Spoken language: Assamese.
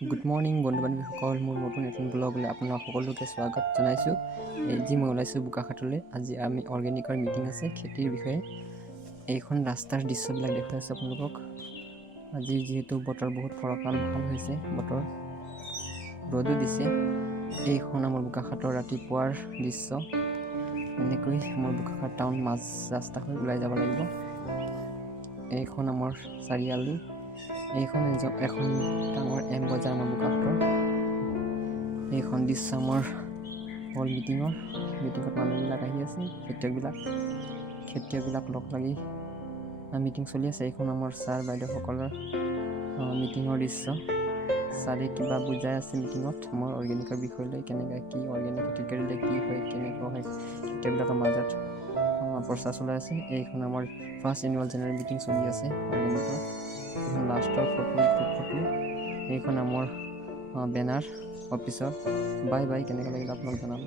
গুড মৰ্ণিং বন্ধু বান্ধৱীসকল, মোৰ নতুন ব্লগলৈ আপোনাক সকলোকে স্বাগত জনাইছোঁ। যি মই ওলাইছোঁ বোকাখাতলৈ। আজি আমি অৰ্গেনিকৰ মিটিং আছে খেতিৰ বিষয়ে। এইখন ৰাস্তাৰ দৃশ্যবিলাক দেখুৱাই আছোঁ আপোনালোকক। আজি যিহেতু বতৰ বহুত ফৰকাল ভাল হৈছে, বতৰ ৰ'দো দিছে। এইখন আমাৰ বোকাখাতৰ ৰাতিপুৱাৰ দৃশ্য। এনেকৈ আমাৰ বোকাখাত টাউন মাজ ৰাস্তা হৈ ওলাই যাব লাগিব। এইখন আমাৰ চাৰিআলি। এইখন এখন ডাঙৰ এম বজাৰ আমাৰ বোকাখাতৰ। এইখন দৃশ্য আমাৰ হ'ল মিটিঙত মানুহবিলাক আহি আছে। খেতিয়কবিলাক লগ লাগি মিটিং চলি আছে। এইখন আমাৰ ছাৰ বাইদেউসকলৰ মিটিঙৰ দৃশ্য। ছাৰে কিবা বুজাই আছে মিটিঙত আমাৰ অৰ্গেনিকৰ বিষয় লৈ, কেনেকৈ কি অৰ্গেনিক খেতি কৰিলে কি হয়, কেনেকুৱা হয়, খেতিয়কবিলাকৰ মাজত প্ৰচাৰ চলাই আছে। এইখন আমাৰ ফাৰ্ষ্ট এনুৱেল জেনেৰেল মিটিং চলি আছে অৰ্গেনিকৰ। এইখন লাষ্টৰ গ্ৰুপ ফটো। এইখন আমাৰ বেনাৰ অফিচৰ। বাই কেনেকৈ লাগিলে আপোনাক জনাব।